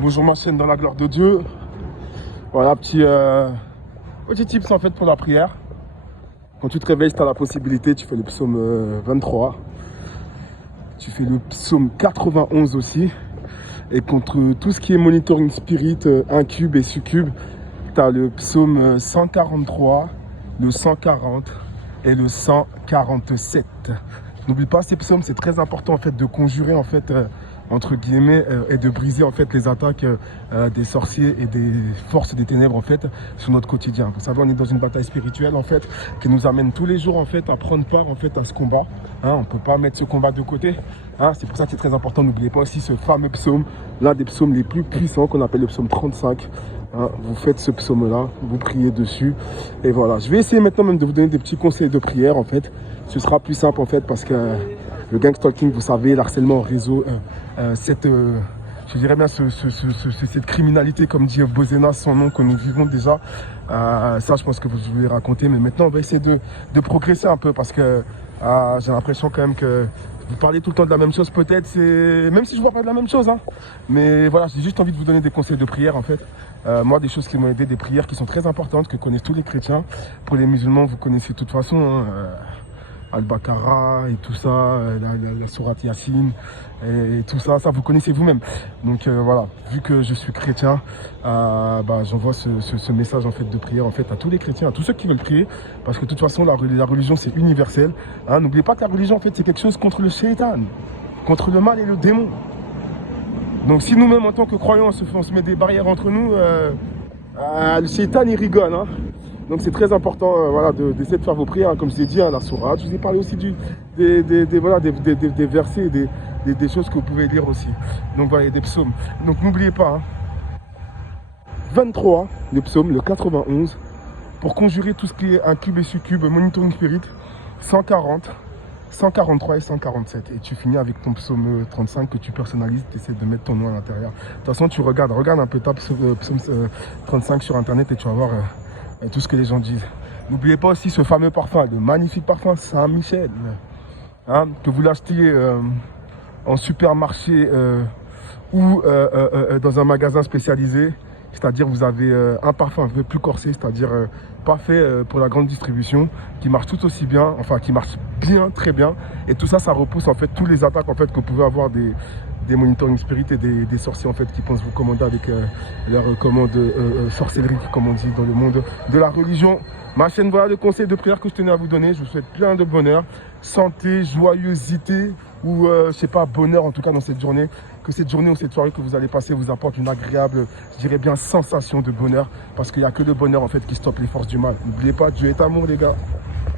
Bonjour ma chaîne dans la gloire de Dieu. Voilà, petit tips en fait pour la prière. Quand tu te réveilles, tu as la possibilité, tu fais le psaume 23. Tu fais le psaume 91 aussi. Et contre tout ce qui est monitoring spirit, incube et succube, tu as le psaume 143, le 140 et le 147. N'oublie pas ces psaumes, c'est très important en fait de conjurer en fait entre guillemets et de briser en fait les attaques des sorciers et des forces des ténèbres en fait sur notre quotidien. Vous savez, on est dans une bataille spirituelle en fait qui nous amène tous les jours en fait à prendre part en fait à ce combat. On ne peut pas mettre ce combat de côté. C'est pour ça que c'est très important. N'oubliez pas aussi ce fameux psaume, l'un des psaumes les plus puissants qu'on appelle le psaume 35. Vous faites ce psaume-là, vous priez dessus. Et voilà, je vais essayer maintenant même de vous donner des petits conseils de prière en fait. Ce sera plus simple en fait parce que le gang stalking, vous savez, l'harcèlement en réseau, je dirais bien cette criminalité, comme dit Bozena, son nom que nous vivons déjà. Ça, je pense que je vous l'ai raconté. Mais maintenant, on va essayer de progresser un peu parce que j'ai l'impression quand même que vous parlez tout le temps de la même chose peut-être. Même si je ne vois pas de la même chose. Mais voilà, j'ai juste envie de vous donner des conseils de prière en fait. Moi, des choses qui m'ont aidé, des prières qui sont très importantes, que connaissent tous les chrétiens. Pour les musulmans, vous connaissez de toute façon. Al-Baqarah et tout ça, la sourate Yassine et tout ça, vous connaissez vous-même. Donc voilà, vu que je suis chrétien, j'envoie ce message en fait de prière en fait à tous les chrétiens, à tous ceux qui veulent prier, parce que de toute façon la religion c'est universel. N'oubliez pas que la religion en fait c'est quelque chose contre le shaitan, contre le mal et le démon. Donc si nous-mêmes en tant que croyants on se met des barrières entre nous, le shaitan il rigole. Donc c'est très important d'essayer de faire vos prières, comme je vous ai dit, la sourate. Je vous ai parlé aussi des versets, des choses que vous pouvez lire aussi. Donc voilà, il y a des psaumes. Donc n'oubliez pas, 23, le psaume, le 91, pour conjurer tout ce qui est incube et succube, monitoring spirit, 140, 143 et 147. Et tu finis avec ton psaume 35 que tu personnalises, tu essaies de mettre ton nom à l'intérieur. De toute façon, tu regarde un peu ta psaume 35 sur internet et tu vas voir tout ce que les gens disent. N'oubliez pas aussi ce fameux parfum, le magnifique parfum Saint-Michel, que vous l'achetiez en supermarché ou dans un magasin spécialisé. C'est-à-dire vous avez un parfum un peu plus corsé, c'est-à-dire pas fait pour la grande distribution, qui marche tout aussi bien, enfin qui marche bien, très bien. Et tout ça, ça repousse en fait tous les attaques en fait que vous pouvez avoir des monitoring spirit et des sorciers en fait qui pensent vous commander avec leur commande sorcellerie, comme on dit dans le monde de la religion. Ma chaîne, voilà le conseil de prière que je tenais à vous donner. Je vous souhaite plein de bonheur, santé, joyeuseté ou je sais pas, bonheur en tout cas dans cette journée. Que cette journée ou cette soirée que vous allez passer vous apporte une agréable, je dirais bien, sensation de bonheur. Parce qu'il n'y a que le bonheur en fait qui stoppe les forces du mal. N'oubliez pas, Dieu est amour les gars.